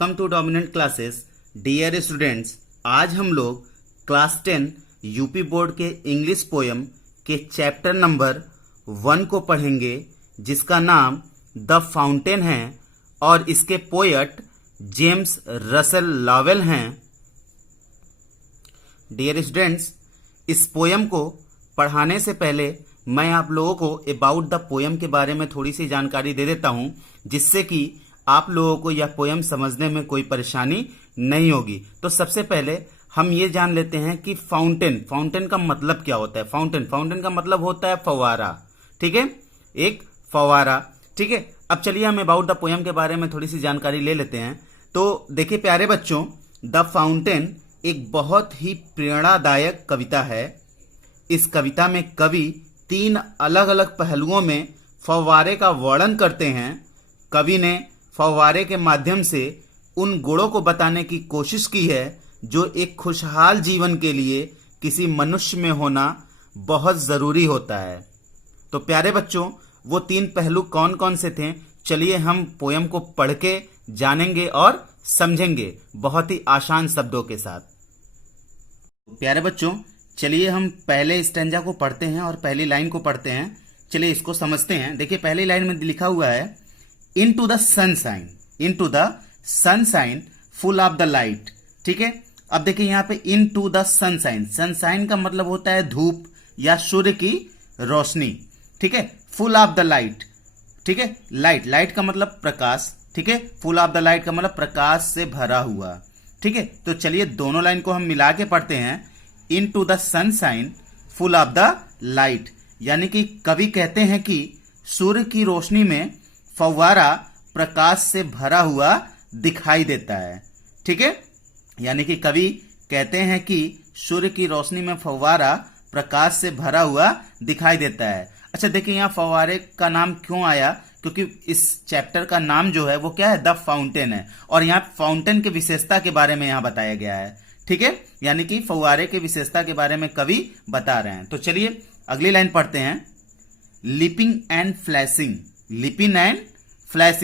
Welcome to dominant classes. Dear students, आज हम लोग क्लास 10 यूपी बोर्ड के इंग्लिश पोयम के चैप्टर नंबर 1 को पढ़ेंगे, जिसका नाम द फाउंटेन है और इसके पोएट जेम्स रसेल लॉवेल हैं। डियर स्टूडेंट्स, इस पोयम को पढ़ाने से पहले मैं आप लोगों को अबाउट द पोयम के बारे में थोड़ी सी जानकारी दे देता हूं, जिससे कि आप लोगों को यह पोयम समझने में कोई परेशानी नहीं होगी। तो सबसे पहले हम ये जान लेते हैं कि फाउंटेन का मतलब क्या होता है। फाउंटेन का मतलब होता है फव्वारा, ठीक है, एक फव्वारा, ठीक है। अब चलिए हम अबाउट द पोयम के बारे में थोड़ी सी जानकारी ले लेते हैं। तो देखिए प्यारे बच्चों, द फाउंटेन एक बहुत ही प्रेरणादायक कविता है। इस कविता में कवि 3 अलग अलग पहलुओं में फव्वारे का वर्णन करते हैं। कवि ने फव्वारे के माध्यम से उन गुणों को बताने की कोशिश की है जो एक खुशहाल जीवन के लिए किसी मनुष्य में होना बहुत जरूरी होता है। तो प्यारे बच्चों, वो 3 पहलू कौन कौन से थे, चलिए हम पोयम को पढ़ के जानेंगे और समझेंगे बहुत ही आसान शब्दों के साथ। प्यारे बच्चों, चलिए हम पहले स्टैंजा को पढ़ते हैं और पहली लाइन को पढ़ते हैं। चलिए इसको समझते हैं। देखिए पहली लाइन में लिखा हुआ है, into the sunshine full of the light, ठीक है। अब देखिए यहाँ पे इनटू द सनशाइन का मतलब होता है धूप या सूर्य की रोशनी, ठीक है। फुल ऑफ द लाइट, ठीक है, लाइट का मतलब प्रकाश, ठीक है। फुल ऑफ द लाइट का मतलब प्रकाश से भरा हुआ, ठीक है। तो चलिए दोनों लाइन को हम मिला के पढ़ते हैं। Into the sunshine full of the light, यानी कि कवि कहते हैं कि सूर्य की रोशनी में फव्वारा प्रकाश से भरा हुआ दिखाई देता है, ठीक है। यानी कि कवि कहते हैं कि सूर्य की रोशनी में फव्वारा प्रकाश से भरा हुआ दिखाई देता है। अच्छा देखिए यहाँ फव्वारे का नाम क्यों आया, क्योंकि इस चैप्टर का नाम जो है वो क्या है, द फाउंटेन है। और यहाँ फाउंटेन की विशेषता के बारे में यहाँ बताया गया है, ठीक है। यानी कि फव्वारे की विशेषता के बारे में कवि बता रहे हैं। तो चलिए अगली लाइन पढ़ते हैं। लिपिंग एंड फ्लैशिंग,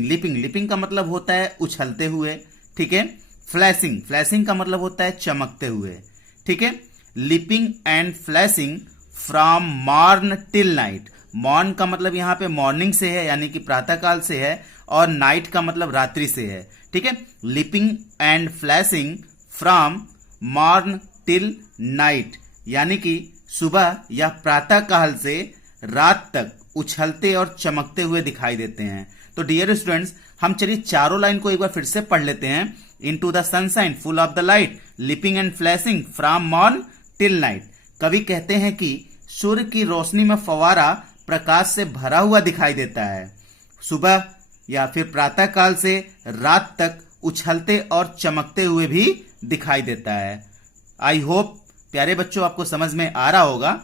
लिपिंग का मतलब होता है उछलते हुए, ठीक है। फ्लैशिंग का मतलब होता है चमकते हुए, ठीक है। Leaping and flashing from morn till night. Morn का मतलब यहाँ पे मॉर्निंग से है, यानी कि प्रातःकाल से है, और नाइट का मतलब रात्रि से है, ठीक है। Leaping and flashing from morn till night, यानी कि सुबह या प्रातःकाल से रात तक उछलते और चमकते हुए दिखाई देते हैं। तो डियर स्टूडेंट्स, हम चलिए चारों लाइन को एक बार फिर से पढ़ लेते हैं। Into the sunshine full of the light, leaping and flashing from morn till night. कवि कहते हैं कि सूर्य की रोशनी में फव्वारा प्रकाश से भरा हुआ दिखाई देता है। सुबह या फिर प्रातःकाल से रात तक उछलते और चमकते हुए भी दिखाई देता है। आई होप प्यारे बच्चों आपको समझ में आ रहा होगा।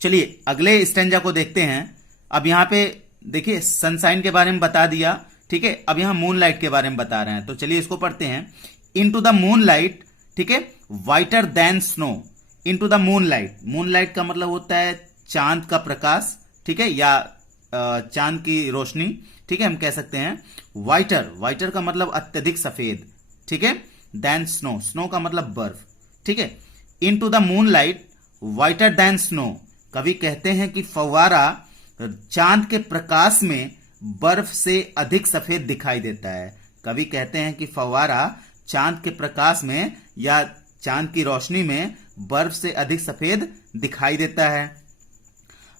चलिए अगले स्टैंजा को देखते हैं। अब यहाँ पे देखिए सनशाइन के बारे में बता दिया, ठीक है। अब यहाँ मूनलाइट के बारे में बता रहे हैं, तो चलिए इसको पढ़ते हैं। इनटू द मूनलाइट, ठीक है, वाइटर than snow. Into the moonlight का मतलब होता है चांद का प्रकाश, ठीक है, या चांद की रोशनी, ठीक है, हम कह सकते हैं। वाइटर का मतलब अत्यधिक सफेद, ठीक है। देन स्नो का मतलब बर्फ, ठीक है। Into the moonlight whiter than snow. कवि कहते हैं कि फव्वारा चांद के प्रकाश में बर्फ से अधिक सफेद दिखाई देता है। कवि कहते हैं कि फव्वारा चांद के प्रकाश में या चांद की रोशनी में बर्फ से अधिक सफेद दिखाई देता है।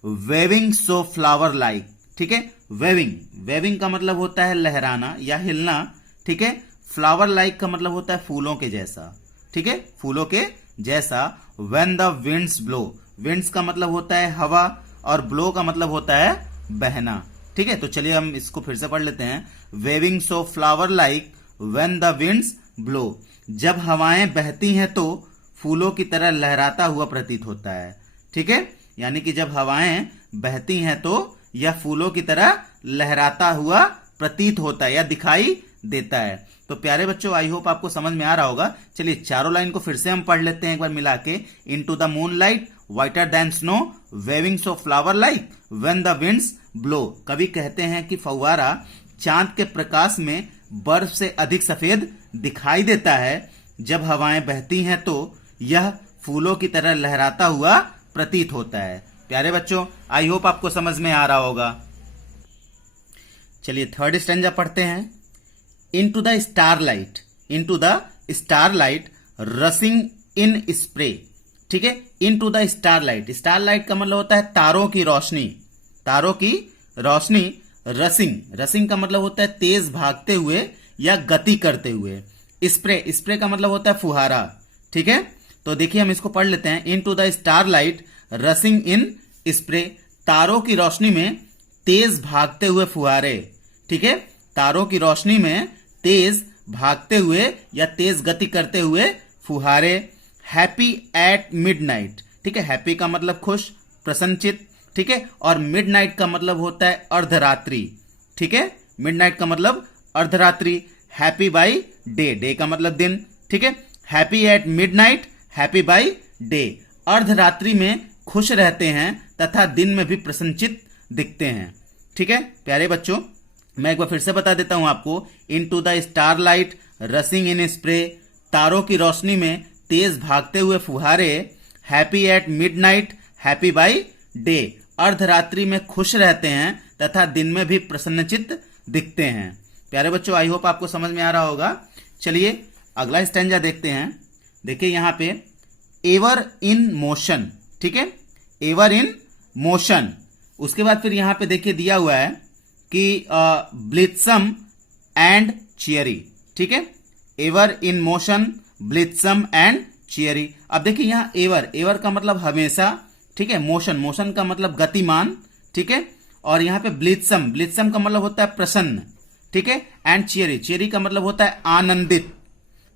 वेविंग सो फ्लावर लाइक, ठीक है। वेविंग का मतलब होता है लहराना या हिलना, ठीक है। फ्लावर लाइक का मतलब होता है फूलों के जैसा, ठीक है, फूलों के जैसा। When the winds blow, winds का मतलब होता है हवा और ब्लो का मतलब होता है बहना, ठीक है। तो चलिए हम इसको फिर से पढ़ लेते हैं। Waving so flower like when the winds blow. जब हवाएं बहती हैं तो फूलों की तरह लहराता हुआ प्रतीत होता है, ठीक है। यानी कि जब हवाएं बहती हैं तो यह फूलों की तरह लहराता हुआ प्रतीत होता है या दिखाई देता है। तो प्यारे बच्चों, आई होप आपको समझ में आ रहा होगा। चलिए चारों लाइन को फिर से हम पढ़ लेते हैं एक बार मिला के। Into the moonlight whiter than snow, waving so flower like when the winds blow. कवि कहते हैं कि फव्वारा चांद के प्रकाश में बर्फ से अधिक सफेद दिखाई देता है। जब हवाएं बहती हैं तो यह फूलों की तरह लहराता हुआ प्रतीत होता है। प्यारे बच्चों, आई होप आपको समझ में आ रहा होगा। चलिए थर्ड स्टैंजा पढ़ते हैं। Into the starlight, into the starlight rushing in spray. ठीक है, इनटू द स्टारलाइट, स्टारलाइट का मतलब होता है तारों की रोशनी, तारों की रोशनी। रसिंग, रसिंग का मतलब होता है तेज भागते हुए या गति करते हुए। स्प्रे, स्प्रे का मतलब होता है फुहारा। ठीक है, तो देखिए हम इसको पढ़ लेते हैं। Into the starlight rushing in spray, तारों की रोशनी में तेज भागते हुए फुहारे। ठीक है, तारों की रोशनी में तेज भागते हुए या तेज गति करते हुए फुहारे। हैप्पी एट मिडनाइट, ठीक है, हैप्पी का मतलब खुश, प्रसन्नचित। ठीक है, और मिडनाइट का मतलब होता है अर्धरात्रि। ठीक है, मिडनाइट का मतलब अर्धरात्रि। हैप्पी बाई डे, डे का मतलब दिन। ठीक है, happy at midnight, happy by day, अर्धरात्रि में खुश रहते हैं तथा दिन में भी प्रसन्नचित दिखते हैं। ठीक है प्यारे बच्चों, मैं एक बार फिर से बता देता हूं आपको। Into the starlight rushing in spray, तारों की रोशनी में तेज भागते हुए फुहारे। Happy at midnight, happy by day, अर्धरात्रि में खुश रहते हैं तथा दिन में भी प्रसन्नचित्त दिखते हैं। प्यारे बच्चों, आई होप आपको समझ में आ रहा होगा। चलिए अगला स्टैंजा देखते हैं। देखिए यहाँ पे एवर इन मोशन, ठीक है, एवर इन मोशन। उसके बाद फिर यहाँ पे देखिए दिया हुआ है कि ब्लित्सम एंड चियरी। ठीक है, ever in motion, blithesome and cheery. अब देखिए यहाँ एवर, एवर का मतलब हमेशा। ठीक है, मोशन, मोशन का मतलब गतिमान। ठीक है, और यहाँ पे ब्लित्सम, ब्लित्सम का मतलब होता है प्रसन्न। ठीक है, एंड चियरी, चियरी का मतलब होता है आनंदित।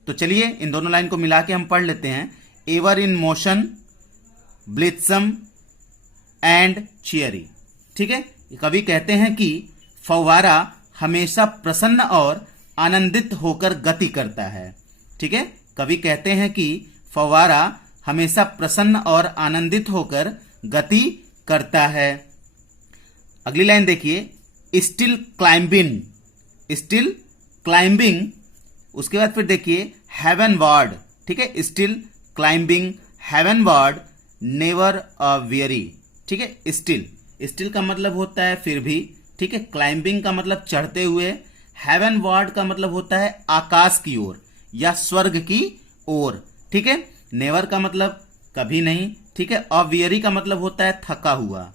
तो चलिए इन दोनों लाइन को मिला के हम पढ़ लेते हैं। Ever in motion, blithesome and cheery. ठीक है, कवि कहते हैं कि फव्वारा हमेशा प्रसन्न और आनंदित होकर गति करता है। ठीक है, कवि कहते हैं कि फव्वारा हमेशा प्रसन्न और आनंदित होकर गति करता है। अगली लाइन देखिए, स्टिल क्लाइंबिंग, स्टिल क्लाइंबिंग। उसके बाद फिर देखिए हेवनवर्ड। ठीक है, still climbing heavenward, never a weary. ठीक है, स्टिल, स्टिल का मतलब होता है फिर भी। ठीक है, क्लाइंबिंग का मतलब चढ़ते हुए। हेवनवर्ड का मतलब होता है आकाश की ओर या स्वर्ग की ओर। ठीक है, नेवर का मतलब कभी नहीं। ठीक है, अवियरी का मतलब होता है थका हुआ।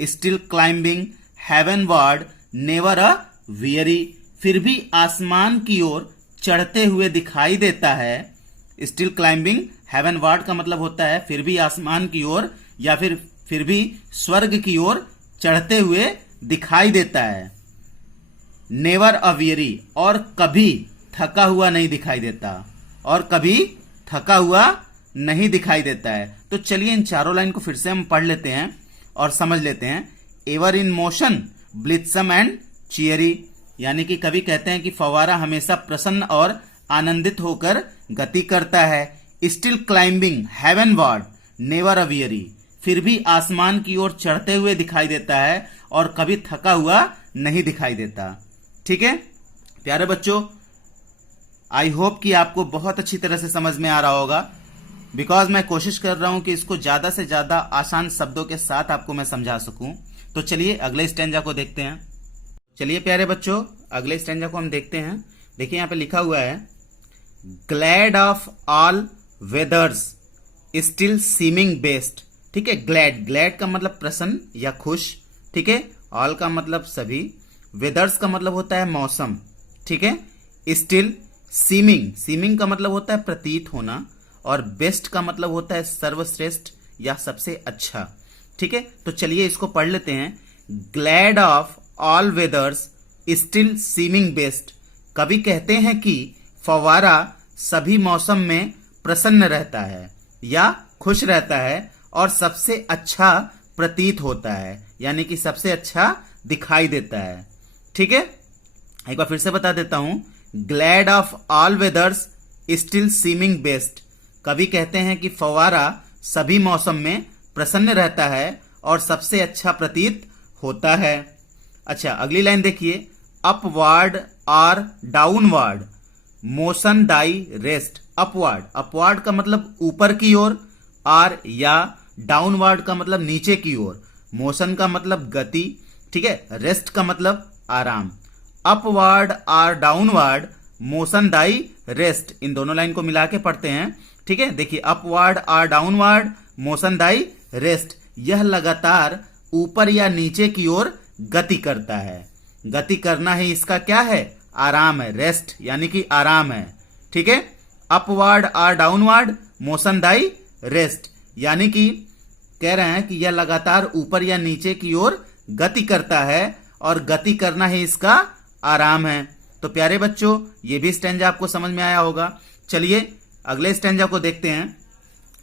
Still climbing heavenward, never a weary, फिर भी आसमान की ओर चढ़ते हुए दिखाई देता है। स्टिल क्लाइंबिंग हेवनवर्ड का मतलब होता है फिर भी आसमान की ओर या फिर भी स्वर्ग की ओर चढ़ते हुए दिखाई देता है। नेवर अ वियरी, और कभी थका हुआ नहीं दिखाई देता, और कभी थका हुआ नहीं दिखाई देता है। तो चलिए इन चारों लाइन को फिर से हम पढ़ लेते हैं और समझ लेते हैं। Ever in motion, blithesome and cheery, यानी कि कवि कहते हैं कि फव्वारा हमेशा प्रसन्न और आनंदित होकर गति करता है। Still climbing heavenward, never a weary, फिर भी आसमान की ओर चढ़ते हुए दिखाई देता है और कभी थका हुआ नहीं दिखाई देता। ठीक है प्यारे बच्चों, आई होप कि आपको बहुत अच्छी तरह से समझ में आ रहा होगा, बिकॉज मैं कोशिश कर रहा हूं कि इसको ज्यादा से ज्यादा आसान शब्दों के साथ आपको मैं समझा सकूं। तो चलिए अगले स्टैंजा को देखते हैं। चलिए प्यारे बच्चों, अगले स्टैंजा को हम देखते हैं। देखिए यहाँ पे लिखा हुआ है, glad of all weathers still seeming best. ठीक है, ग्लैड, ग्लैड का मतलब प्रसन्न या खुश। ठीक है, ऑल का मतलब सभी, वेदर्स का मतलब होता है मौसम। ठीक है, स्टिल, सीमिंग, सीमिंग का मतलब होता है प्रतीत होना, और बेस्ट का मतलब होता है सर्वश्रेष्ठ या सबसे अच्छा। ठीक है, तो चलिए इसको पढ़ लेते हैं। Glad of all weathers still seeming best, कवि कहते हैं कि फव्वारा सभी मौसम में प्रसन्न रहता है या खुश रहता है और सबसे अच्छा प्रतीत होता है, यानी कि सबसे अच्छा दिखाई देता है। ठीक है, एक बार फिर से बता देता हूं। Glad of all weathers still seeming best, कवि कहते हैं कि फव्वारा सभी मौसम में प्रसन्न रहता है और सबसे अच्छा प्रतीत होता है। अच्छा अगली लाइन देखिए, upward or downward, motion die rest upward. Upward का मतलब ऊपर की ओर, आर या डाउनवर्ड का मतलब नीचे की ओर, मोशन का मतलब गति, ठीक है, रेस्ट का मतलब आराम। Upward or downward, motion die rest, इन दोनों लाइन को मिला के पढ़ते हैं, ठीक है। देखिए upward or downward, motion die rest, यह लगातार ऊपर या नीचे की ओर गति करता है। गति करना है इसका क्या है, आराम है, रेस्ट यानी कि आराम है, ठीक है। Upward or downward, motion die rest, यानी कि कह रहे हैं कि यह लगातार ऊपर या नीचे की ओर गति करता है और गति करना है इसका आराम है। तो प्यारे बच्चों ये भी स्टैंजा आपको समझ में आया होगा। चलिए अगले स्टैंजा को देखते हैं।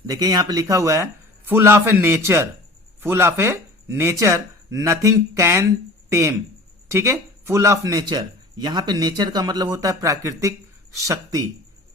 देखिए यहां पे लिखा हुआ है full of A nature, full of A nature nothing can टेम, ठीक है। फुल ऑफ नेचर, यहां पे नेचर का मतलब होता है प्राकृतिक शक्ति,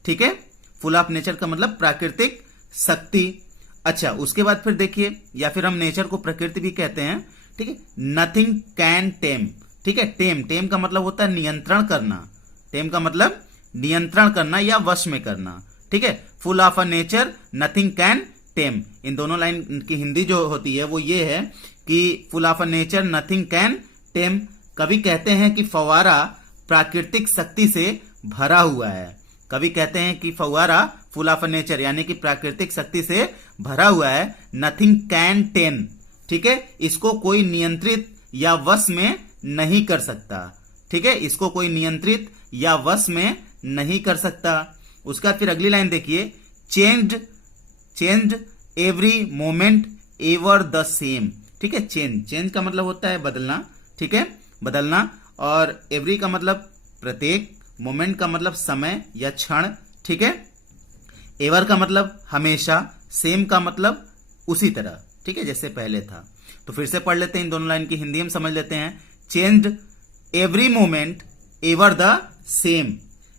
ठीक है। फुल ऑफ नेचर का मतलब प्राकृतिक शक्ति। अच्छा उसके बाद फिर देखिए, या फिर हम नेचर को प्रकृति भी कहते हैं, ठीक है। नथिंग कैन टेम, ठीक है। टेम, टेम का मतलब होता है नियंत्रण करना, टेम का मतलब नियंत्रण करना या वश में करना, ठीक है। Full of a nature nothing can tame, इन दोनों लाइन की हिंदी जो होती है वो ये है कि full of a nature nothing can टेम। कभी कहते हैं कि फव्वारा प्राकृतिक शक्ति से भरा हुआ है, कभी कहते हैं कि फव्वारा फुल ऑफ अ नेचर यानी कि प्राकृतिक शक्ति से भरा हुआ है। नथिंग कैन टेम, ठीक है, इसको कोई नियंत्रित या वश में नहीं कर सकता, ठीक है, इसको कोई नियंत्रित या वश में नहीं कर सकता। उसका फिर अगली लाइन देखिए, changed every moment ever the same, ठीक है। चेंज का मतलब होता है बदलना, ठीक है, बदलना, और एवरी का मतलब प्रत्येक, मोमेंट का मतलब समय या क्षण, ठीक है। एवर का मतलब हमेशा, सेम का मतलब उसी तरह, ठीक है, जैसे पहले था। तो फिर से पढ़ लेते हैं, इन दोनों लाइन की हिंदी हम समझ लेते हैं। Changed every moment ever the same,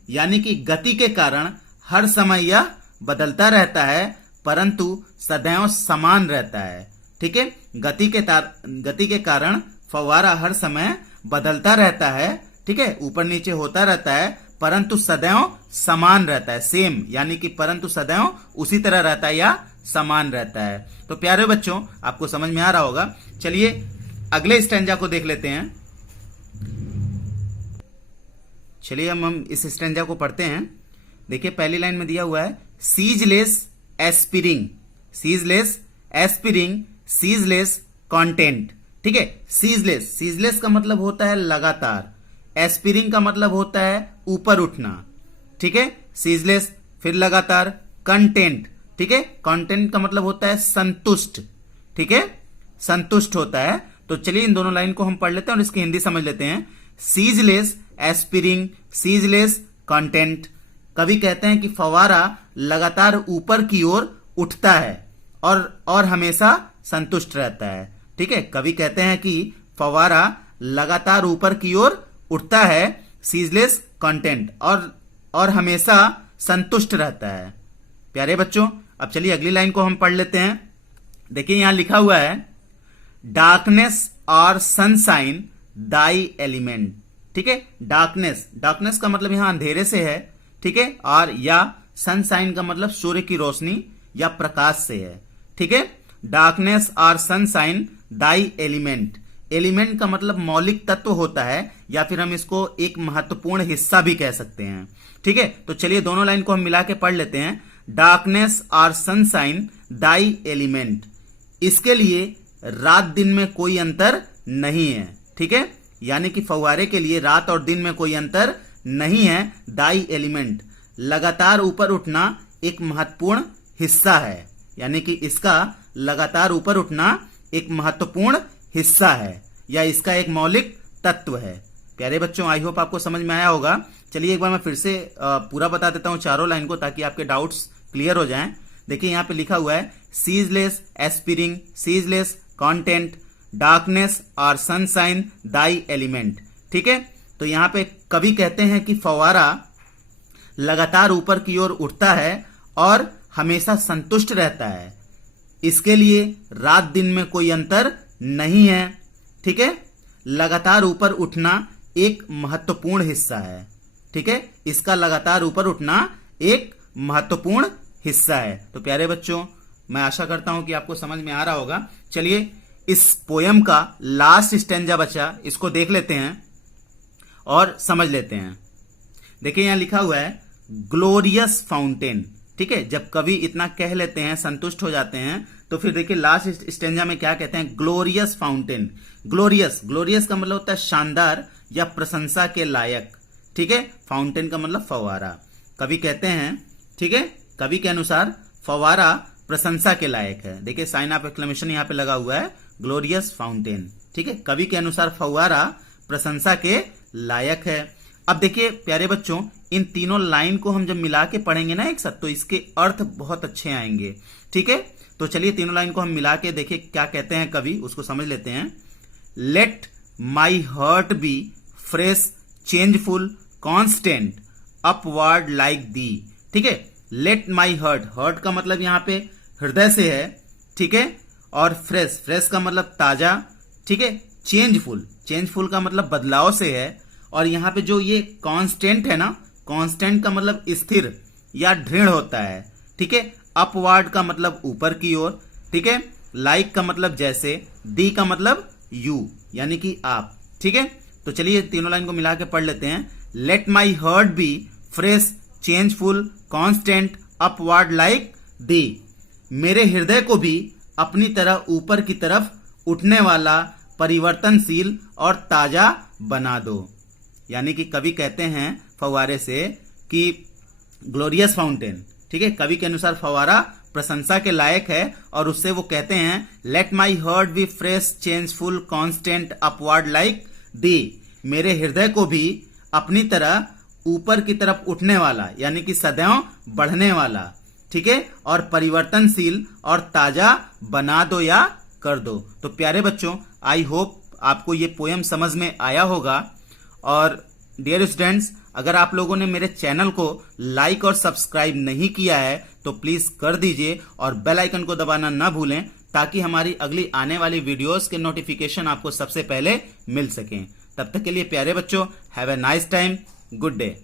यानी कि गति के कारण हर समय यह बदलता रहता है परंतु सदैव समान रहता है, ठीक है। गति के कारण फव्वारा हर समय बदलता रहता है, ठीक है, ऊपर नीचे होता रहता है परंतु सदैव समान रहता है, सेम यानी कि परंतु सदैव उसी तरह रहता है या समान रहता है। तो प्यारे बच्चों आपको समझ में आ रहा होगा। चलिए अगले स्टैंजा को देख लेते हैं। चलिए हम इस स्टैंजा को पढ़ते हैं। देखिए पहली लाइन में दिया हुआ है सीजलेस एस्पिरिंग, सीजलेस एस्पिरिंग, सीजलेस कंटेंट, ठीक है। सीजलेस, सीजलेस का मतलब होता है लगातार, एस्पिरिंग का मतलब होता है ऊपर उठना, ठीक है, सीजलेस, फिर लगातार, कंटेंट, ठीक है, कंटेंट का मतलब होता है संतुष्ट, ठीक है, संतुष्ट होता है। तो चलिए इन दोनों लाइन को हम पढ़ लेते हैं और इसकी हिंदी समझ लेते हैं। सीजलेस एस्पिरिंग, सीजलेस कंटेंट, कभी कहते हैं कि फव्वारा लगातार ऊपर की ओर उठता है और हमेशा संतुष्ट रहता है, ठीक है। कभी कहते हैं कि फव्वारा लगातार ऊपर की ओर उठता है, सीजलेस कंटेंट, और हमेशा संतुष्ट रहता है। प्यारे बच्चों अब चलिए अगली लाइन को हम पढ़ लेते हैं। देखिए यहां लिखा हुआ है डार्कनेस और सनशाइन दाई एलिमेंट, ठीक है। डार्कनेस, डार्कनेस का मतलब यहां अंधेरे से है, ठीक है, और या सनशाइन का मतलब सूर्य की रोशनी या प्रकाश से है, ठीक है। डार्कनेस और सनशाइन दाई एलिमेंट, एलिमेंट का मतलब मौलिक तत्व होता है या फिर हम इसको एक महत्वपूर्ण हिस्सा भी कह सकते हैं, ठीक है। तो चलिए दोनों लाइन को हम मिला के पढ़ लेते हैं। डार्कनेस और सनशाइन दाई एलिमेंट, इसके लिए रात दिन में कोई अंतर नहीं है, ठीक है, यानी कि फव्वारे के लिए रात और दिन में कोई अंतर नहीं है। दाई एलिमेंट, लगातार ऊपर उठना एक महत्वपूर्ण हिस्सा है, यानी कि इसका लगातार ऊपर उठना एक महत्वपूर्ण हिस्सा है या इसका एक मौलिक तत्व है। प्यारे बच्चों आई होप आपको समझ में आया होगा। चलिए एक बार मैं फिर से पूरा बता देता हूं चारों लाइन को ताकि आपके डाउट्स क्लियर हो जाएं। देखिए यहां पे लिखा हुआ है सीजलेस एस्पिरिंग, सीजलेस कंटेंट, डार्कनेस और सनशाइन दाई एलिमेंट, ठीक है। तो यहां पे कभी कहते हैं कि फव्वारा लगातार ऊपर की ओर उठता है और हमेशा संतुष्ट रहता है, इसके लिए रात दिन में कोई अंतर नहीं है, ठीक है। लगातार ऊपर उठना एक महत्वपूर्ण हिस्सा है। ठीक है, इसका लगातार ऊपर उठना एक महत्वपूर्ण हिस्सा है। तो प्यारे बच्चों, मैं आशा करता हूं कि आपको समझ में आ रहा होगा। चलिए इस पोयम का लास्ट स्टेंजा बचा, इसको देख लेते हैं और समझ लेते हैं। देखिए यहां लिखा हुआ है ग्लोरियस फाउंटेन। ठीक है, जब कवि इतना कह लेते हैं, संतुष्ट हो जाते हैं, तो फिर देखिए लास्ट स्टेंजा में क्या कहते हैं, ग्लोरियस फाउंटेन। ग्लोरियस, ग्लोरियस का मतलब होता है शानदार या प्रशंसा के लायक। ठीक है, फाउंटेन का मतलब फव्वारा। कवि कहते हैं, ठीक है, कवि के अनुसार फव्वारा प्रशंसा के लायक है। देखिए साइन ऑफ एक्सक्लेमेशन यहां पे लगा हुआ है, ग्लोरियस फाउंटेन। ठीक है, कवि के अनुसार फव्वारा प्रशंसा के लायक है। अब देखिए प्यारे बच्चों, इन तीनों लाइन को हम जब मिला के पढ़ेंगे ना एक साथ, तो इसके अर्थ बहुत अच्छे आएंगे। ठीक है, तो चलिए तीनों लाइन को हम मिला के देखिए क्या कहते हैं कवि, उसको समझ लेते हैं। Let my heart be fresh changeful constant upward like thee. ठीक है, लेट माई हर्ट, हर्ट का मतलब यहां पे हृदय से है। ठीक है, और फ्रेश, फ्रेश का मतलब ताजा। ठीक है, चेंजफुल, चेंजफुल का मतलब बदलाव से है। और यहां पे जो ये कांस्टेंट है ना, कांस्टेंट का मतलब स्थिर या दृढ़ होता है। ठीक है, अपवर्ड का मतलब ऊपर की ओर। ठीक है, लाइक का मतलब जैसे, दी का मतलब यू यानी कि आप। ठीक है, तो चलिए तीनों लाइन को मिला के पढ़ लेते हैं। Let my heart be fresh changeful constant upward like thee. मेरे हृदय को भी अपनी तरह ऊपर की तरफ उठने वाला, परिवर्तनशील और ताजा बना दो। यानी कि कवि कहते हैं फव्वारे से कि ग्लोरियस फाउंटेन। ठीक है, कवि के अनुसार फव्वारा प्रशंसा के लायक है, और उससे वो कहते हैं let my heart be fresh changeful constant upward like thee. मेरे हृदय को भी अपनी तरह ऊपर की तरफ उठने वाला, यानी कि सदैव बढ़ने वाला, ठीक है, और परिवर्तनशील और ताजा बना दो या कर दो। तो प्यारे बच्चों, आई होप आपको ये पोयम समझ में आया होगा। और डियर स्टूडेंट्स, अगर आप लोगों ने मेरे चैनल को लाइक और सब्सक्राइब नहीं किया है तो प्लीज कर दीजिए, और बेल आइकन को दबाना ना भूलें, ताकि हमारी अगली आने वाली वीडियोस के नोटिफिकेशन आपको सबसे पहले मिल सकें। तब तक के लिए प्यारे बच्चों, have a nice time, good day.